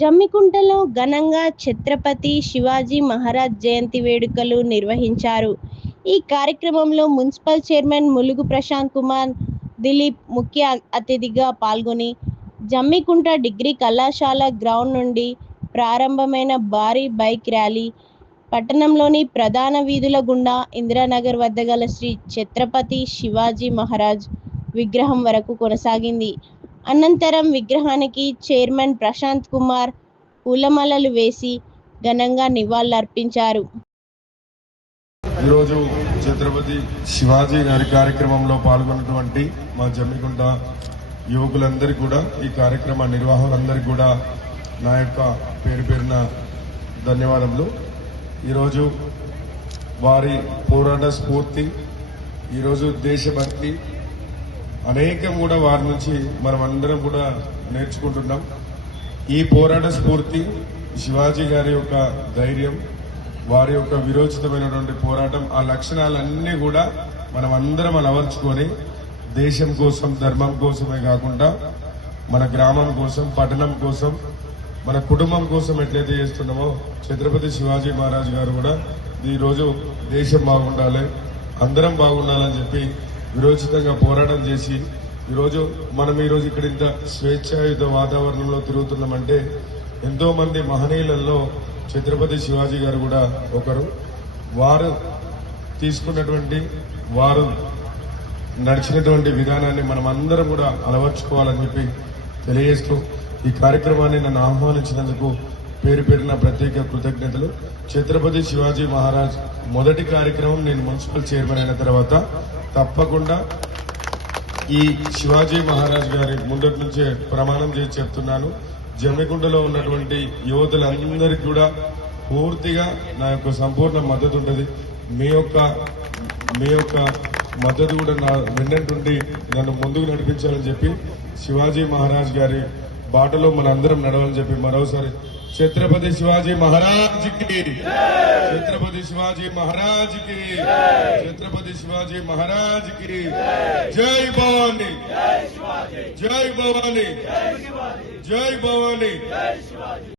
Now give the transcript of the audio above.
జమ్మికుంటలో ఘనంగా ఛత్రపతి శివాజీ మహారాజ్ జయంతి వేడుకలు నిర్వహించారు. ఈ కార్యక్రమంలో మున్సిపల్ చైర్మన్ ములుగు ప్రశాంత్ కుమార్ దిలీప్ ముఖ్య అతిథిగా పాల్గొని జమ్మికుంట డిగ్రీ కళాశాల గ్రౌండ్ నుండి ప్రారంభమైన భారీ బైక్ ర్యాలీ పట్టణంలోని ప్రధాన వీధుల గుండా ఇందిరానగర్ వద్ద గల శ్రీ ఛత్రపతి శివాజీ మహారాజ్ విగ్రహం వరకు కొనసాగింది. అనంతరం విగ్రహానికి చైర్మన్ ప్రశాంత్ కుమార్ పూలమాలలు వేసి ఘనంగా నివాళులర్పించారు. ఈరోజు ఛత్రపతి శివాజీ గారి కార్యక్రమంలో పాల్గొన్నటువంటి మా జమ్మికుంట యువకులందరికీ కూడా ఈ కార్యక్రమ నిర్వాహకులందరికీ కూడా నా యొక్క పేరు పేరున ధన్యవాదములు. ఈరోజు వారి పోరాట స్ఫూర్తి ఈరోజు దేశభక్తి అనేకం కూడా వారి నుంచి మనం అందరం కూడా నేర్చుకుంటున్నాం. ఈ పోరాట స్ఫూర్తి శివాజీ గారి యొక్క ధైర్యం వారి యొక్క విరోచితమైనటువంటి పోరాటం ఆ లక్షణాలన్నీ కూడా మనం అందరం అలవర్చుకొని దేశం కోసం ధర్మం కోసమే కాకుండా మన గ్రామం కోసం పట్టణం కోసం మన కుటుంబం కోసం ఎట్లయితే చేస్తున్నామో ఛత్రపతి శివాజీ మహారాజ్ గారు కూడా ఈరోజు దేశం బాగుండాలి అందరం బాగుండాలని చెప్పి విరోచితంగా పోరాటం చేసి ఈరోజు మనం ఈరోజు ఇక్కడ ఇంత స్వేచ్ఛాయుత వాతావరణంలో తిరుగుతున్నామంటే ఎంతో మంది మహనీయులలో ఛత్రపతి శివాజీ గారు కూడా ఒకరు. వారు తీసుకున్నటువంటి వారు నడిచినటువంటి విధానాన్ని మనం అందరం కూడా అలవర్చుకోవాలని చెప్పి తెలియజేస్తూ ఈ కార్యక్రమాన్ని నన్ను ఆహ్వానించినందుకు పేరు పేరున ప్రత్యేక కృతజ్ఞతలు. ఛత్రపతి శివాజీ మహారాజ్ మొదటి కార్యక్రమం నేను మున్సిపల్ చైర్మన్ అయిన తర్వాత తప్పకుండా ఈ శివాజీ మహారాజ్ గారి ముందటి నుంచే ప్రమాణం చేసి చెప్తున్నాను. జమ్మికుంటలో ఉన్నటువంటి యువతులందరికీ కూడా పూర్తిగా నా యొక్క సంపూర్ణ మద్దతు ఉంటుంది. మీ యొక్క మీ యొక్క మద్దతు కూడా నా వెన్నంటుండి నన్ను ముందుకు నడిపించాలని చెప్పి శివాజీ మహారాజ్ గారి బాటలో మనందరం నడవాలని చెప్పి మరోసారి ఛత్రపతి శివాజీ మహారాజ్కి ఛత్రపతి శివాజీ మహారాజ్కి ఛత్రపతి శివాజీ మహారాజ్కి జై భవాని. జై భవాని. జై భవాని.